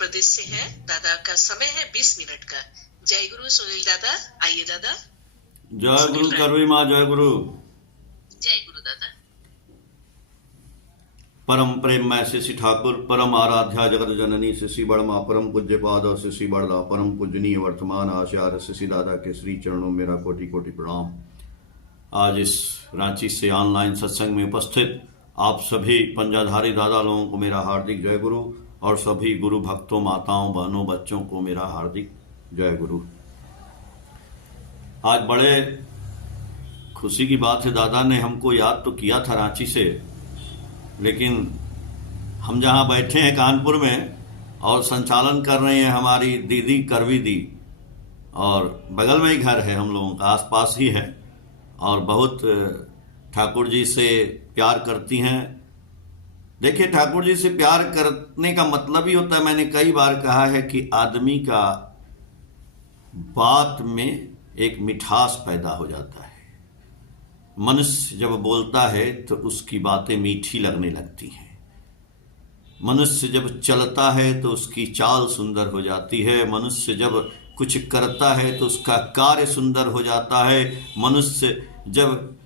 प्रदेश से हैं। दादा का समय है 20 मिनट का। जय गुरु सुनील दादा, आइए दादा। जय गुरु करवी माँ, जय गुरु। जय गुरु दादा। परम प्रेम मैं श्री ठाकुर, परम आराध्या जगत जननी श्री बड़मा, परम पूज्य पाद और श्री बड़दा, परम पूजनीय वर्तमान आचार्य श्री दादा के श्री चरणों मेरा कोटि कोटि प्रणाम। आज इस रांची से ऑनलाइन सत्संग में उपस्थित आप सभी पंजाधारी दादा लोगों को मेरा हार्दिक जय गुरु और सभी गुरु भक्तों, माताओं, बहनों, बच्चों को मेरा हार्दिक जय गुरु। आज बड़े खुशी की बात है, दादा ने हमको याद तो किया था रांची से, लेकिन हम जहाँ बैठे हैं कानपुर में और संचालन कर रहे हैं हमारी दीदी करवी दी, और बगल में ही घर है, हम लोगों का आसपास ही है, और बहुत ठाकुर जी से प्यार करती हैं। देखिए, ठाकुर जी से प्यार करने का मतलब ही होता है, मैंने कई बार कहा है कि आदमी का बात में एक मिठास पैदा हो जाता है। मनुष्य जब बोलता है तो उसकी बातें मीठी लगने लगती हैं। मनुष्य जब चलता है तो उसकी चाल सुंदर हो जाती है। मनुष्य जब कुछ करता है तो उसका कार्य सुंदर हो जाता है। मनुष्य जब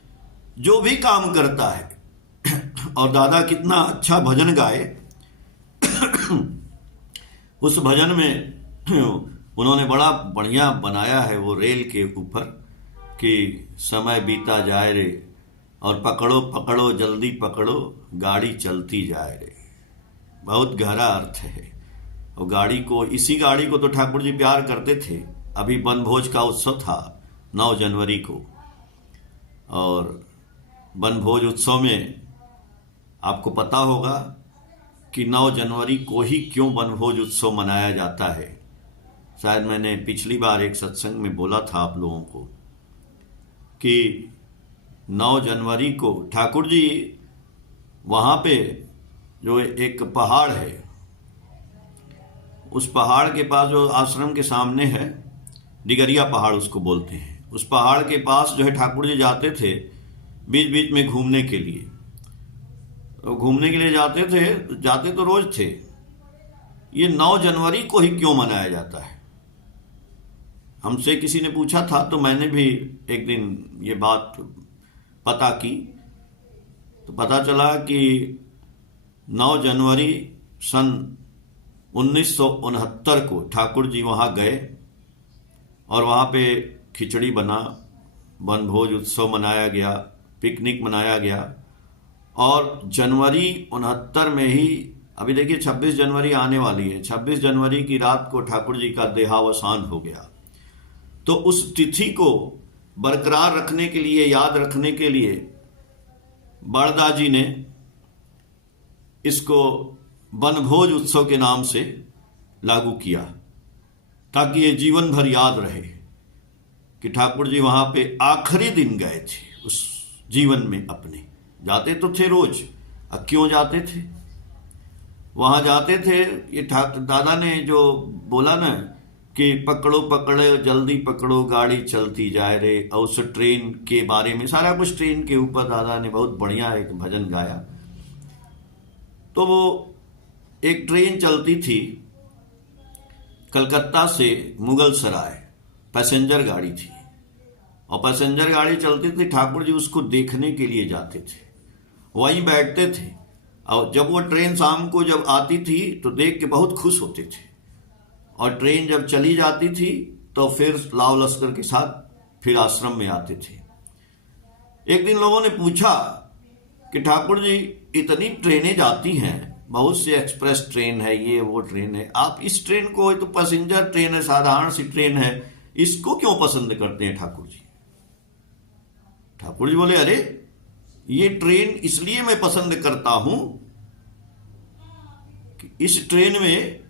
जो भी काम करता है, और दादा कितना अच्छा भजन गाए उस भजन में उन्होंने बड़ा बढ़िया बनाया है वो रेल के ऊपर कि समय बीता जाए रे और पकड़ो पकड़ो जल्दी पकड़ो गाड़ी चलती जाए रे। बहुत गहरा अर्थ है। और गाड़ी को, इसी गाड़ी को तो ठाकुर जी प्यार करते थे। अभी वनभोज का उत्सव था 9 जनवरी को, और वनभोज उत्सव में आपको पता होगा कि 9 जनवरी को ही क्यों वनभोज उत्सव मनाया जाता है। शायद मैंने पिछली बार एक सत्संग में बोला था आप लोगों को कि 9 जनवरी को ठाकुर जी वहाँ पे जो एक पहाड़ है, उस पहाड़ के पास जो आश्रम के सामने है, डिगरिया पहाड़ उसको बोलते हैं, उस पहाड़ के पास जो है ठाकुर जी जाते थे बीच बीच में घूमने के लिए। तो घूमने के लिए जाते तो रोज थे। ये 9 जनवरी को ही क्यों मनाया जाता है, हमसे किसी ने पूछा था, तो मैंने भी एक दिन ये बात पता की, तो पता चला कि 9 जनवरी सन 1969 को ठाकुर जी वहाँ गए और वहाँ पे खिचड़ी बना, वनभोज उत्सव मनाया गया, पिकनिक मनाया गया। और जनवरी 69 में ही, अभी देखिए 26 जनवरी आने वाली है, 26 जनवरी की रात को ठाकुर जी का देहावसान हो गया। तो उस तिथि को बरकरार रखने के लिए, याद रखने के लिए बड़दा जी ने इसको वनभोज उत्सव के नाम से लागू किया, ताकि ये जीवन भर याद रहे कि ठाकुर जी वहां पे आखिरी दिन गए थे उस जीवन में अपने। जाते तो थे रोज, अब क्यों जाते थे वहां? जाते थे, ये दादा ने जो बोला ना कि पकड़ो पकड़ो जल्दी पकड़ो गाड़ी चलती जाए रे, और उस ट्रेन के बारे में सारा कुछ, ट्रेन के ऊपर दादा ने बहुत बढ़िया एक भजन गाया। तो वो एक ट्रेन चलती थी कलकत्ता से मुगल सराय, पैसेंजर गाड़ी थी, और पैसेंजर गाड़ी चलती थी। ठाकुर जी उसको देखने के लिए जाते थे, वहीं बैठते थे, और जब वो ट्रेन शाम को जब आती थी तो देख के बहुत खुश होते थे, और ट्रेन जब चली जाती थी तो फिर लाव लश्कर के साथ फिर आश्रम में आते थे। एक दिन लोगों ने पूछा कि ठाकुर जी, इतनी ट्रेनें जाती हैं, बहुत से एक्सप्रेस ट्रेन है, ये वो ट्रेन है, आप इस ट्रेन को, ये तो पैसेंजर ट्रेन है, साधारण सी ट्रेन है, इसको क्यों पसंद करते हैं ठाकुर जी? ठाकुर जी बोले, अरे ये ट्रेन इसलिए मैं पसंद करता हूं कि इस ट्रेन में,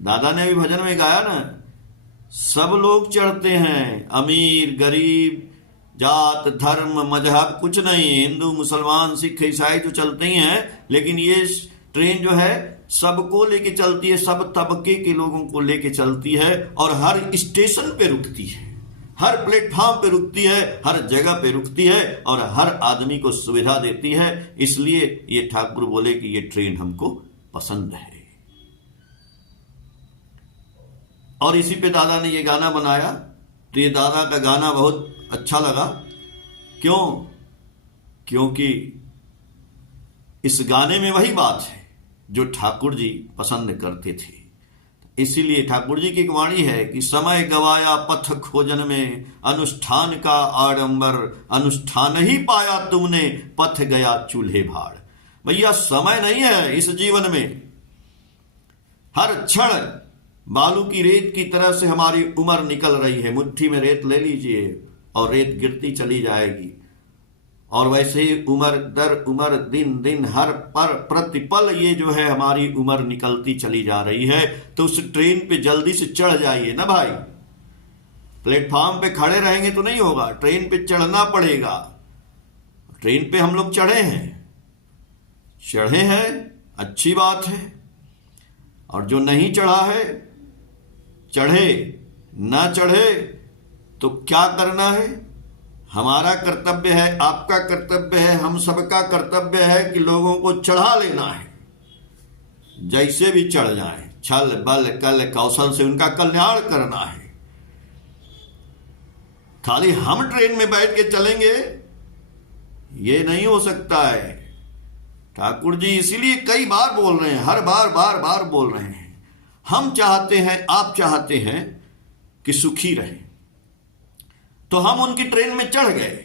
दादा ने अभी भजन में गाया ना, सब लोग चढ़ते हैं, अमीर गरीब, जात धर्म मजहब कुछ नहीं, हिंदू मुसलमान सिख ईसाई तो चलते ही हैं, लेकिन ये ट्रेन जो है सबको लेके चलती है, सब तबके के लोगों को लेके चलती है, और हर स्टेशन पे रुकती है, हर प्लेटफॉर्म पे रुकती है, हर जगह पे रुकती है, और हर आदमी को सुविधा देती है। इसलिए ये ठाकुर बोले कि ये ट्रेन हमको पसंद है। और इसी पे दादा ने ये गाना बनाया। तो ये दादा का गाना बहुत अच्छा लगा। क्यों? क्योंकि इस गाने में वही बात है जो ठाकुर जी पसंद करते थे। इसीलिए ठाकुर जी की एक वाणी है कि समय गवाया पथ खोजन में, अनुष्ठान का आडंबर अनुष्ठान ही पाया तुमने, पथ गया चूल्हे भाड़। भैया समय नहीं है इस जीवन में। हर क्षण बालू की रेत की तरह से हमारी उम्र निकल रही है। मुट्ठी में रेत ले लीजिए और रेत गिरती चली जाएगी। और वैसे ही उम्र दर उम्र, दिन दिन, हर पर प्रतिपल ये जो है हमारी उम्र निकलती चली जा रही है। तो उस ट्रेन पे जल्दी से चढ़ जाइए ना भाई। प्लेटफॉर्म पे खड़े रहेंगे तो नहीं होगा, ट्रेन पे चढ़ना पड़ेगा। ट्रेन पे हम लोग चढ़े हैं, अच्छी बात है। और जो नहीं चढ़ा है, चढ़े ना चढ़े तो क्या करना है? हमारा कर्तव्य है, आपका कर्तव्य है, हम सबका कर्तव्य है कि लोगों को चढ़ा लेना है। जैसे भी चढ़ जाए, छल बल कल कौशल से उनका कल्याण करना है। खाली हम ट्रेन में बैठ के चलेंगे ये नहीं हो सकता है। ठाकुर जी इसीलिए कई बार बोल रहे हैं, हर बार बोल रहे हैं, हम चाहते हैं, आप चाहते हैं कि सुखी रहें। तो हम उनकी ट्रेन में चढ़ गए,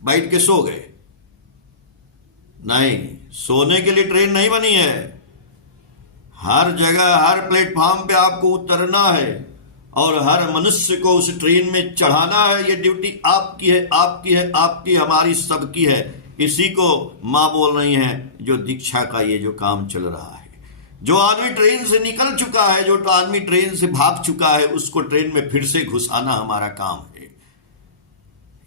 बैठ के सो गए। नहीं, सोने के लिए ट्रेन नहीं बनी है। हर जगह, हर प्लेटफॉर्म पे आपको उतरना है और हर मनुष्य को उस ट्रेन में चढ़ाना है। ये ड्यूटी आपकी है, आपकी है, आपकी, हमारी सबकी है। इसी को मां बोल रही हैं, जो दीक्षा का ये जो काम चल रहा है। जो आदमी ट्रेन से निकल चुका है, जो आदमी ट्रेन से भाग चुका है, उसको ट्रेन में फिर से घुसाना हमारा काम है।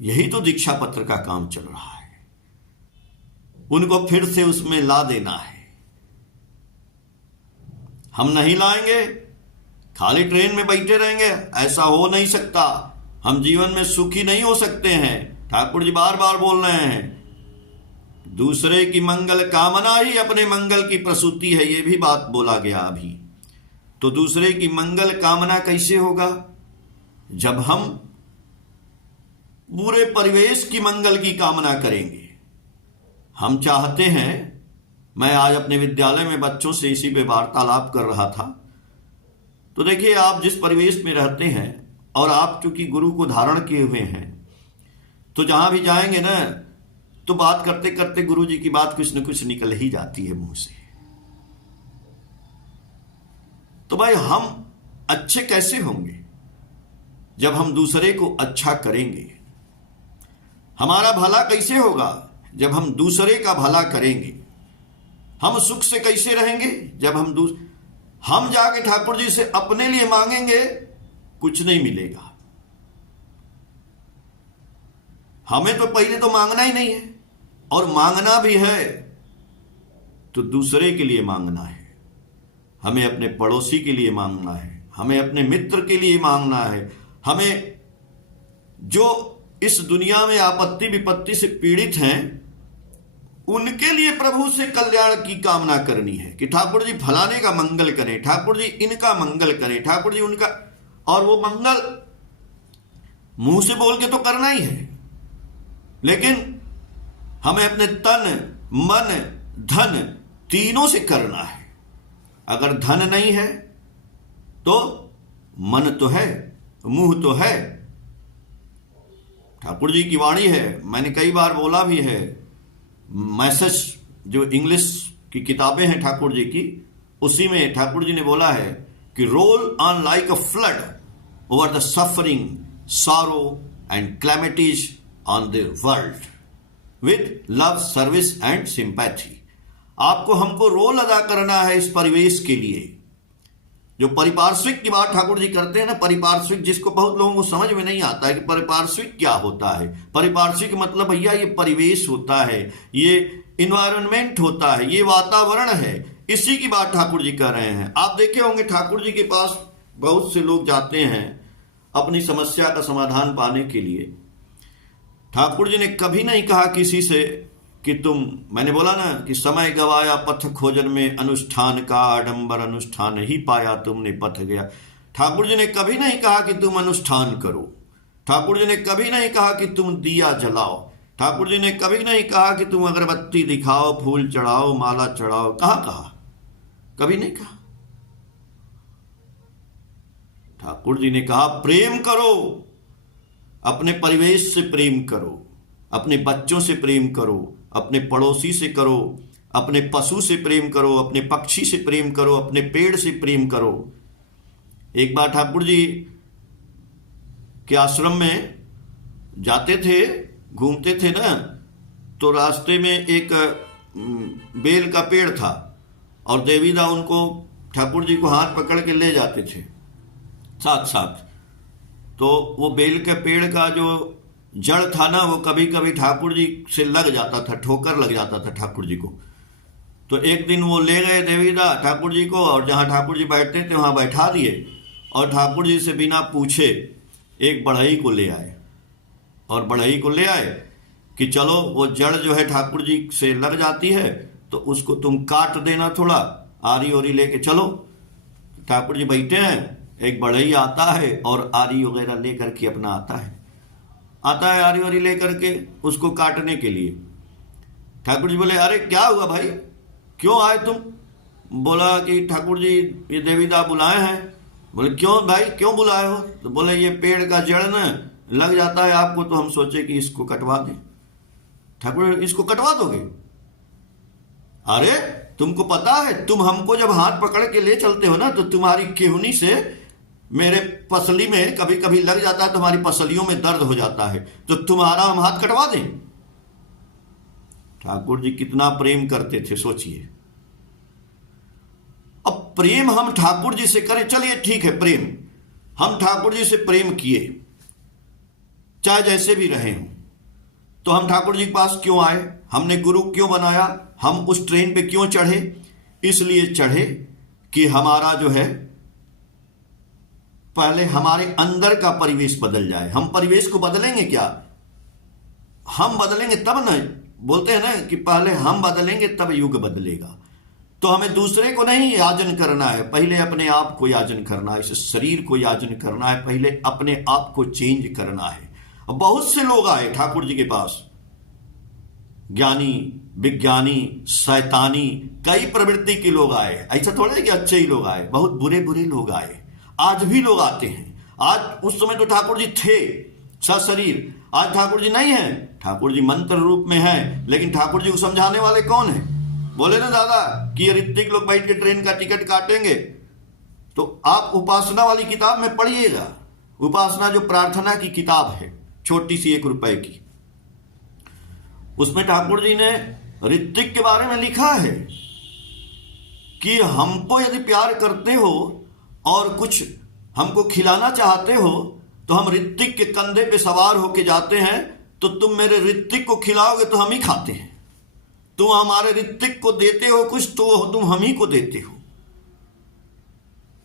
यही तो दीक्षा पत्र का काम चल रहा है। उनको फिर से उसमें ला देना है। हम नहीं लाएंगे, खाली ट्रेन में बैठे रहेंगे, ऐसा हो नहीं सकता। हम जीवन में सुखी नहीं हो सकते हैं। ठाकुर जी बार बार बोल रहे हैं, दूसरे की मंगल कामना ही अपने मंगल की प्रसूति है। ये भी बात बोला गया अभी। तो दूसरे की मंगल कामना कैसे होगा? जब हम पूरे परिवेश की मंगल की कामना करेंगे। हम चाहते हैं, मैं आज अपने विद्यालय में बच्चों से इसी पे वार्तालाप कर रहा था। तो देखिए, आप जिस परिवेश में रहते हैं और आप चूंकि गुरु को धारण किए हुए हैं, तो जहां भी जाएंगे ना, तो बात करते करते गुरु जी की बात कुछ न कुछ निकल ही जाती है मुंह से। तो भाई, हम अच्छे कैसे होंगे? जब हम दूसरे को अच्छा करेंगे। हमारा भला कैसे होगा? जब हम दूसरे का भला करेंगे। हम सुख से कैसे रहेंगे? जब हम जाके ठाकुर जी से अपने लिए मांगेंगे, कुछ नहीं मिलेगा। हमें तो पहले तो मांगना ही नहीं है, और मांगना भी है तो दूसरे के लिए मांगना है। हमें अपने पड़ोसी के लिए मांगना है, हमें अपने मित्र के लिए मांगना है, हमें जो इस दुनिया में आपत्ति विपत्ति से पीड़ित हैं, उनके लिए प्रभु से कल्याण की कामना करनी है कि ठाकुर जी फलाने का मंगल करें, ठाकुर जी इनका मंगल करें, ठाकुर जी उनका। और वो मंगल मुंह से बोल के तो करना ही है, लेकिन हमें अपने तन, मन, धन तीनों से करना है। अगर धन नहीं है तो मन तो है, मुंह तो है। ठाकुर जी की वाणी है, मैंने कई बार बोला भी है। मैसेज जो इंग्लिश की किताबें हैं ठाकुर जी की, उसी में ठाकुर जी ने बोला है कि roll on like a flood over the suffering, sorrow and calamities on the world with love, service and sympathy. आपको हमको रोल अदा करना है इस परिवेश के लिए। जो परिपार्श्विक की बात ठाकुर जी करते हैं ना, परिपार्श्विक, जिसको बहुत लोगों को समझ में नहीं आता है कि परिपार्श्विक क्या होता है। परिपार्श्विक मतलब भैया ये परिवेश होता है, ये इन्वायरमेंट होता है, ये वातावरण है। इसी की बात ठाकुर जी कर रहे हैं। आप देखे होंगे ठाकुर जी के पास बहुत से लोग जाते हैं अपनी समस्या का समाधान पाने के लिए। ठाकुर जी ने कभी नहीं कहा किसी से कि तुम, मैंने बोला ना कि समय गवाया पथ खोजन में, अनुष्ठान का आडंबर अनुष्ठान ही पाया तुमने, पथ गया। ठाकुर जी ने कभी नहीं कहा कि तुम अनुष्ठान करो, ठाकुर जी ने कभी नहीं कहा कि तुम दिया जलाओ, ठाकुर जी ने कभी नहीं कहा कि तुम अगरबत्ती दिखाओ, फूल चढ़ाओ, माला चढ़ाओ। कहा? कभी नहीं कहा। ठाकुर जी ने कहा प्रेम करो, अपने परिवेश से प्रेम करो, अपने बच्चों से प्रेम करो, अपने पड़ोसी से करो, अपने पशु से प्रेम करो, अपने पक्षी से प्रेम करो, अपने पेड़ से प्रेम करो। एक बार ठाकुर जी के आश्रम में जाते थे, घूमते थे ना, तो रास्ते में एक बेल का पेड़ था और देवीदा उनको ठाकुर जी को हाथ पकड़ के ले जाते थे साथ साथ। तो वो बेल के पेड़ का जो जड़ था ना, वो कभी कभी ठाकुर जी से लग जाता था, ठोकर लग जाता था ठाकुर जी को। तो एक दिन वो ले गए देवीदा ठाकुर जी को, और जहाँ ठाकुर जी बैठते थे वहाँ बैठा दिए, और ठाकुर जी से बिना पूछे एक बढ़ई को ले आए, और बढ़ई को ले आए कि चलो वो जड़ जो है ठाकुर जी से लग जाती है तो उसको तुम काट देना, थोड़ा आरी ओरी लेके चलो। ठाकुर जी बैठे हैं, एक बढ़ई आता है और आरी वगैरह लेकर के अपना आता है आरी ओरी लेकर के उसको काटने के लिए। ठाकुर जी बोले अरे क्या हुआ भाई, क्यों आए तुम? बोला कि ठाकुर जी ये देवीदा बुलाए हैं। बोले क्यों भाई, क्यों बुलाए हो? तो बोले ये पेड़ का जड़ न लग जाता है आपको, तो हम सोचे कि इसको कटवा दें। ठाकुर इसको कटवा दोगे? अरे तुमको पता है, तुम हमको जब हाथ पकड़ के ले चलते हो ना, तो तुम्हारी केहनी से मेरे पसली में कभी कभी लग जाता है, तुम्हारी पसलियों में दर्द हो जाता है, तो तुम्हारा हम हाथ कटवा दें? ठाकुर जी कितना प्रेम करते थे सोचिए। अब प्रेम हम ठाकुर जी से करें, चलिए ठीक है प्रेम, हम ठाकुर जी से प्रेम किए, चाहे जैसे भी रहे हों, तो हम ठाकुर जी के पास क्यों आए? हमने गुरु क्यों बनाया? हम उस ट्रेन पे क्यों चढ़े? इसलिए चढ़े कि हमारा जो है पहले हमारे अंदर का परिवेश बदल जाए। हम परिवेश को बदलेंगे क्या? हम बदलेंगे तब ना, बोलते हैं ना कि पहले हम बदलेंगे तब युग बदलेगा। तो हमें दूसरे को नहीं याजन करना है, पहले अपने आप को याजन करना है, इस शरीर को याजन करना है, पहले अपने आप को चेंज करना है। अब बहुत से लोग आए ठाकुर जी के पास, ज्ञानी, विज्ञानी, शैतानी, कई प्रवृत्ति के लोग आए। ऐसा थोड़ा है कि अच्छे ही लोग आए, बहुत बुरे बुरे लोग आए। आज भी लोग आते हैं। आज उस समय तो ठाकुर जी थे सशरीर, आज ठाकुर जी नहीं है। ठाकुर जी मंत्र रूप में है, लेकिन ठाकुर जी को समझाने वाले कौन है? बोले ना दादा कि ये ऋतिक लोग बैठ के ट्रेन का टिकट काटेंगे, तो आप उपासना वाली किताब में पढ़िएगा। उपासना जो प्रार्थना की किताब है, छोटी सी 1 रुपए की, उसमें ठाकुर जी ने ऋतिक के बारे में लिखा है कि हमको यदि प्यार करते हो और कुछ हमको खिलाना चाहते हो, तो हम ऋतिक के कंधे पे सवार होके जाते हैं, तो तुम मेरे ऋतिक को खिलाओगे तो हम ही खाते हैं। तुम हमारे ऋतिक को देते हो कुछ, तो तुम हम ही को देते हो।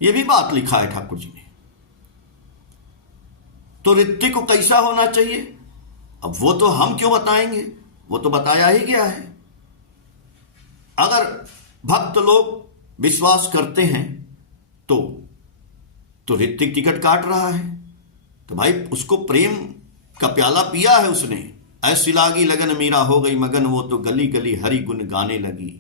यह भी बात लिखा है ठाकुर जी ने। तो ऋतिक को कैसा होना चाहिए, अब वो तो हम क्यों बताएंगे, वो तो बताया ही गया है। अगर भक्त लोग विश्वास करते हैं तो ऋतिक टिकट काट रहा है, तो भाई उसको प्रेम का प्याला पिया है उसने। ऐसी लागी लगन मीरा हो गई मगन, वो तो गली गली हरि गुण गाने लगी।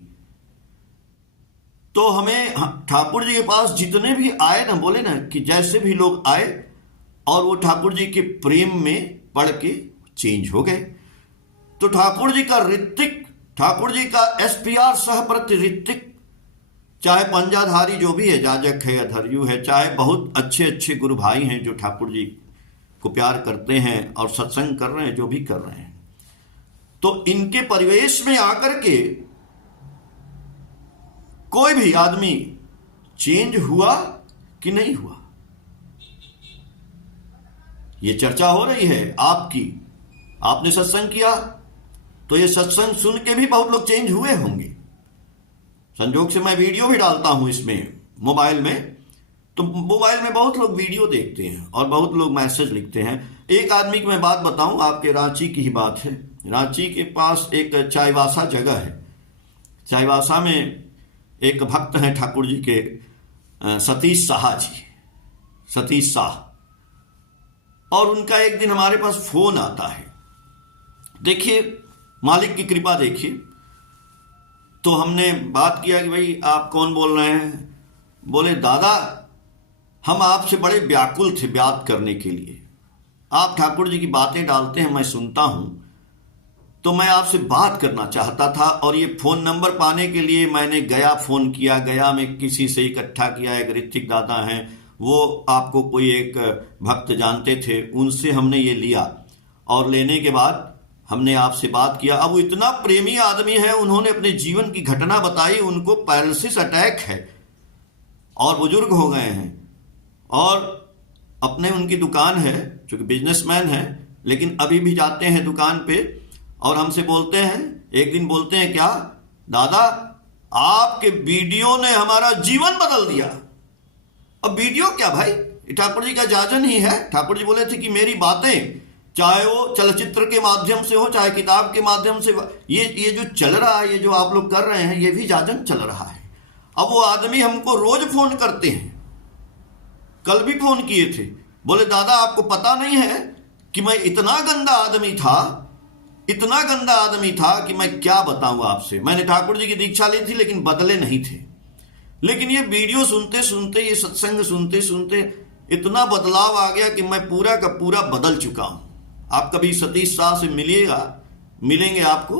तो हमें ठाकुर जी के पास जितने भी आए ना, बोले ना कि जैसे भी लोग आए और वो ठाकुर जी के प्रेम में पड़ के चेंज हो गए। तो ठाकुर जी का ऋतिक, ठाकुर जी का SPR सहप्रति ऋतिक, चाहे पंजाधारी जो भी है, जाजक है, अधर्यु है, चाहे बहुत अच्छे अच्छे गुरु भाई हैं जो ठाकुर जी को प्यार करते हैं और सत्संग कर रहे हैं, जो भी कर रहे हैं, तो इनके परिवेश में आकर के कोई भी आदमी चेंज हुआ कि नहीं हुआ, ये चर्चा हो रही है आपकी। आपने सत्संग किया तो ये सत्संग सुन के भी बहुत लोग चेंज हुए होंगे। संजोग से मैं वीडियो भी डालता हूं इसमें मोबाइल में, तो मोबाइल में बहुत लोग वीडियो देखते हैं और बहुत लोग मैसेज लिखते हैं। एक आदमी की मैं बात बताऊं, आपके रांची की ही बात है। रांची के पास एक चाईबासा जगह है, चाईबासा में एक भक्त हैं ठाकुर जी के, सतीश साहा जी। सतीश शाह, और उनका एक दिन हमारे पास फोन आता है। देखिए मालिक की कृपा देखिए। तो हमने बात किया कि भाई आप कौन बोल रहे हैं? बोले दादा हम आपसे बड़े व्याकुल थे बात करने के लिए। आप ठाकुर जी की बातें डालते हैं, मैं सुनता हूं, तो मैं आपसे बात करना चाहता था। और ये फोन नंबर पाने के लिए मैंने गया, फोन किया, गया में किसी से इकट्ठा किया। एक ऋतिक दादा हैं, वो आपको कोई एक भक्त जानते थे, उनसे हमने ये लिया और लेने के बाद हमने आपसे बात किया। अब वो इतना प्रेमी आदमी है, उन्होंने अपने जीवन की घटना बताई। उनको पैरालिसिस अटैक है और बुजुर्ग हो गए हैं, और अपने उनकी दुकान है, चूंकि बिजनेसमैन है, लेकिन अभी भी जाते हैं दुकान पे और हमसे बोलते हैं, एक दिन बोलते हैं क्या दादा आपके वीडियो ने हमारा जीवन बदल दिया। अब वीडियो क्या भाई, ठाकुर जी का जाजन ही है। ठाकुर जी बोले थे कि मेरी बातें चाहे वो चलचित्र के माध्यम से हो चाहे किताब के माध्यम से, ये जो चल रहा है, ये जो आप लोग कर रहे हैं, ये भी जाजन चल रहा है। अब वो आदमी हमको रोज फोन करते हैं, कल भी फोन किए थे, बोले दादा आपको पता नहीं है कि मैं इतना गंदा आदमी था, इतना गंदा आदमी था कि मैं क्या बताऊं आपसे। मैंने ठाकुर जी की दीक्षा ली थी लेकिन बदले नहीं थे, लेकिन ये वीडियो सुनते सुनते, ये सत्संग सुनते सुनते इतना बदलाव आ गया कि मैं पूरा का पूरा बदल चुका हूं। आप कभी सतीश शाह से मिलेंगे आपको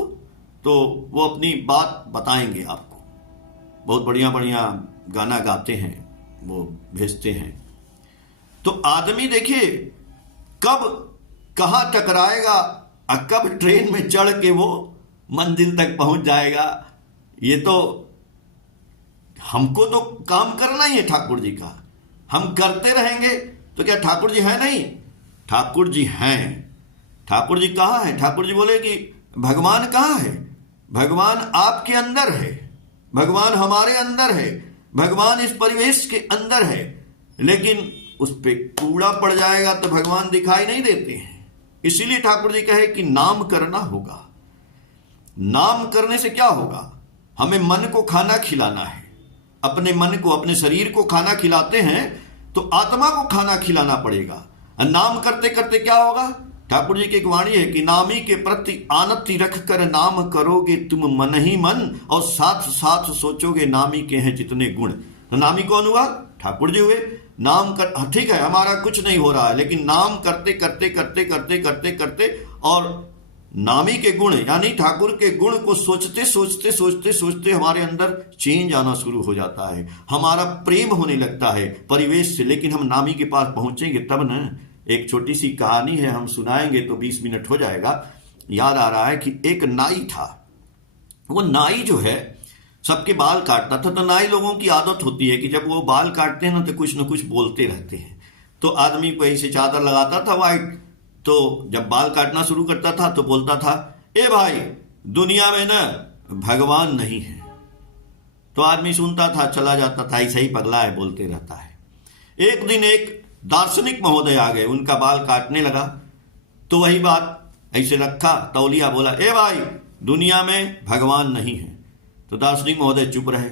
तो वो अपनी बात बताएंगे आपको। बहुत बढ़िया बढ़िया गाना गाते हैं, वो भेजते हैं। तो आदमी देखिए कब कहां टकराएगा और कब ट्रेन में चढ़ के वो मंजिल तक पहुंच जाएगा, ये तो हमको तो काम करना ही है ठाकुर जी का। हम करते रहेंगे तो क्या ठाकुर जी हैं नहीं? ठाकुर जी हैं। ठाकुर जी कहाँ हैं? ठाकुर जी बोले कि भगवान कहाँ है? भगवान आपके अंदर है, भगवान हमारे अंदर है, भगवान इस परिवेश के अंदर है। लेकिन उस पे कूड़ा पड़ जाएगा तो भगवान दिखाई नहीं देते हैं। इसीलिए ठाकुर जी कहे कि नाम करना होगा। नाम करने से क्या होगा? हमें मन को खाना खिलाना है। अपने मन को, अपने शरीर को खाना खिलाते हैं तो आत्मा को खाना खिलाना पड़ेगा। नाम करते करते क्या होगा? ठाकुर जी की एक वाणी है कि नामी के प्रति आनति रख कर नाम करोगे तुम मन ही मन, और साथ साथ सोचोगे नामी के हैं जितने गुण। तो नामी कौन हुआ? ठाकुर जी हुए। नाम कर, ठीक है हमारा कुछ नहीं हो रहा है, लेकिन नाम करते करते करते करते करते करते और नामी के गुण यानी ठाकुर के गुण को सोचते सोचते सोचते सोचते हमारे अंदर चेंज आना शुरू हो जाता है। हमारा प्रेम होने लगता है परिवेश से। लेकिन हम नामी के पास पहुंचेंगे तब न। एक छोटी सी कहानी है, हम सुनाएंगे तो 20 मिनट हो जाएगा। याद आ रहा है कि एक नाई था। वो नाई जो है सबके बाल काटता था। तो नाई लोगों की आदत होती है कि जब वो बाल काटते हैं ना तो कुछ न कुछ बोलते रहते हैं। तो आदमी को ऐसे चादर लगाता था वाइट, तो जब बाल काटना शुरू करता था तो बोलता था, ए भाई दुनिया में ना भगवान नहीं है। तो आदमी सुनता था, चला जाता था, ऐसा ही पगला है, बोलते रहता है। एक दिन एक दार्शनिक महोदय आ गए, उनका बाल काटने लगा तो वही बात ऐसे रखा तौलिया, बोला ए भाई दुनिया में भगवान नहीं है। तो दार्शनिक महोदय चुप रहे।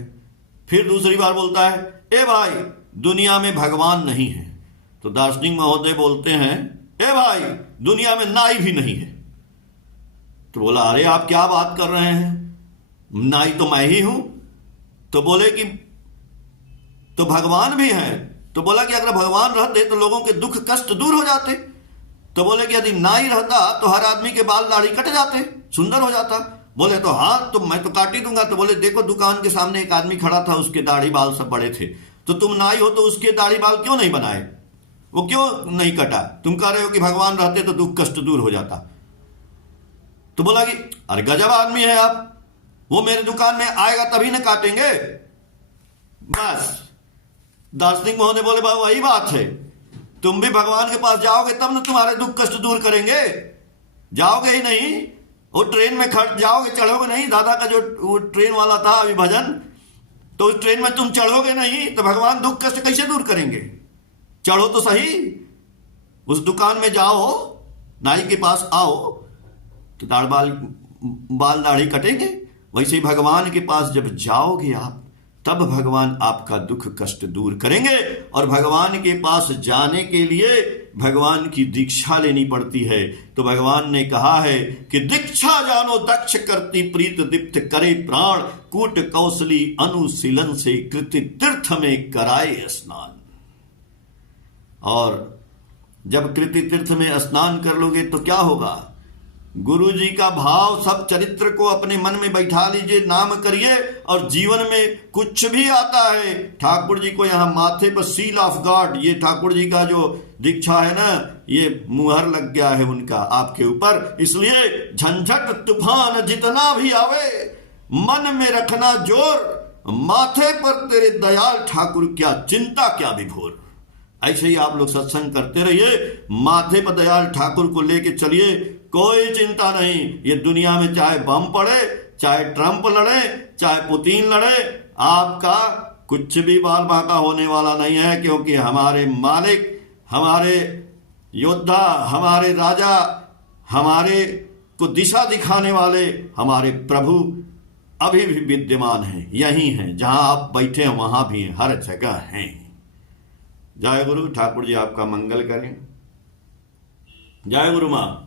फिर दूसरी बार बोलता है, ए भाई दुनिया में भगवान नहीं है। तो दार्शनिक महोदय बोलते हैं, ए भाई दुनिया में नाई भी नहीं है। तो बोला, अरे आप क्या बात कर रहे हैं, नाई तो मैं ही हूं। तो बोले कि तो भगवान भी है। तो बोला कि अगर भगवान रहते तो लोगों के दुख कष्ट दूर हो जाते। तो बोले कि यदि नाई रहता तो हर आदमी के बाल दाढ़ी कट जाते, सुंदर हो जाता। बोले तो हाँ, तो मैं तो काट ही दूंगा। तो बोले देखो दुकान के सामने एक आदमी खड़ा था, उसके दाढ़ी बाल सब बड़े थे। तो तुम नाई हो तो उसके दाढ़ी बाल क्यों नहीं बनाए, वो क्यों नहीं कटा? तुम कह रहे हो कि भगवान रहते तो दुख कष्ट दूर हो जाता। तो बोला कि अरे गजब आदमी है आप, वो मेरे दुकान में आएगा तभी ना काटेंगे। बस दार्शनिक महोदय बोले बाबू वही बात है, तुम भी भगवान के पास जाओगे तब ना तुम्हारे दुख कष्ट दूर करेंगे। जाओगे ही नहीं, वो ट्रेन में खड़ जाओगे, चढ़ोगे नहीं। दादा का जो वो ट्रेन वाला था अभी भजन, तो उस ट्रेन में तुम चढ़ोगे नहीं तो भगवान दुख कष्ट कैसे दूर करेंगे? चढ़ो तो सही, उस दुकान में जाओ, नाई के पास आओ तो बाल दाढ़ी कटेंगे। वैसे ही भगवान के पास जब जाओगे आप तब भगवान आपका दुख कष्ट दूर करेंगे। और भगवान के पास जाने के लिए भगवान की दीक्षा लेनी पड़ती है। तो भगवान ने कहा है कि दीक्षा जानो दक्ष करती प्रीत दीप्त करे प्राण, कूट कौशली अनुशीलन से कृति तीर्थ में कराए स्नान। और जब कृति तीर्थ में स्नान कर लोगे तो क्या होगा? गुरु जी का भाव सब चरित्र को अपने मन में बैठा लीजिए, नाम करिए, और जीवन में कुछ भी आता है। ठाकुर जी को यहाँ माथे पर सील ऑफ गॉड, ये ठाकुर जी का जो दीक्षा है ना, ये मुहर लग गया है उनका आपके ऊपर। इसलिए झंझट तूफान जितना भी आवे, मन में रखना जोर, माथे पर तेरे दयाल ठाकुर क्या चिंता क्या विभोर। ऐसे ही आप लोग सत्संग करते रहिए, माथे पर दयाल ठाकुर को लेके चलिए, कोई चिंता नहीं। ये दुनिया में चाहे बम पड़े, चाहे ट्रंप लड़े, चाहे पुतिन लड़े, आपका कुछ भी बाल बांका होने वाला नहीं है, क्योंकि हमारे मालिक, हमारे योद्धा, हमारे राजा, हमारे को दिशा दिखाने वाले हमारे प्रभु अभी भी विद्यमान हैं, यही हैं, जहां आप बैठे हैं वहां भी हैं, हर जगह हैं। जय गुरु। ठाकुर जी आपका मंगल करें। जय गुरु मां।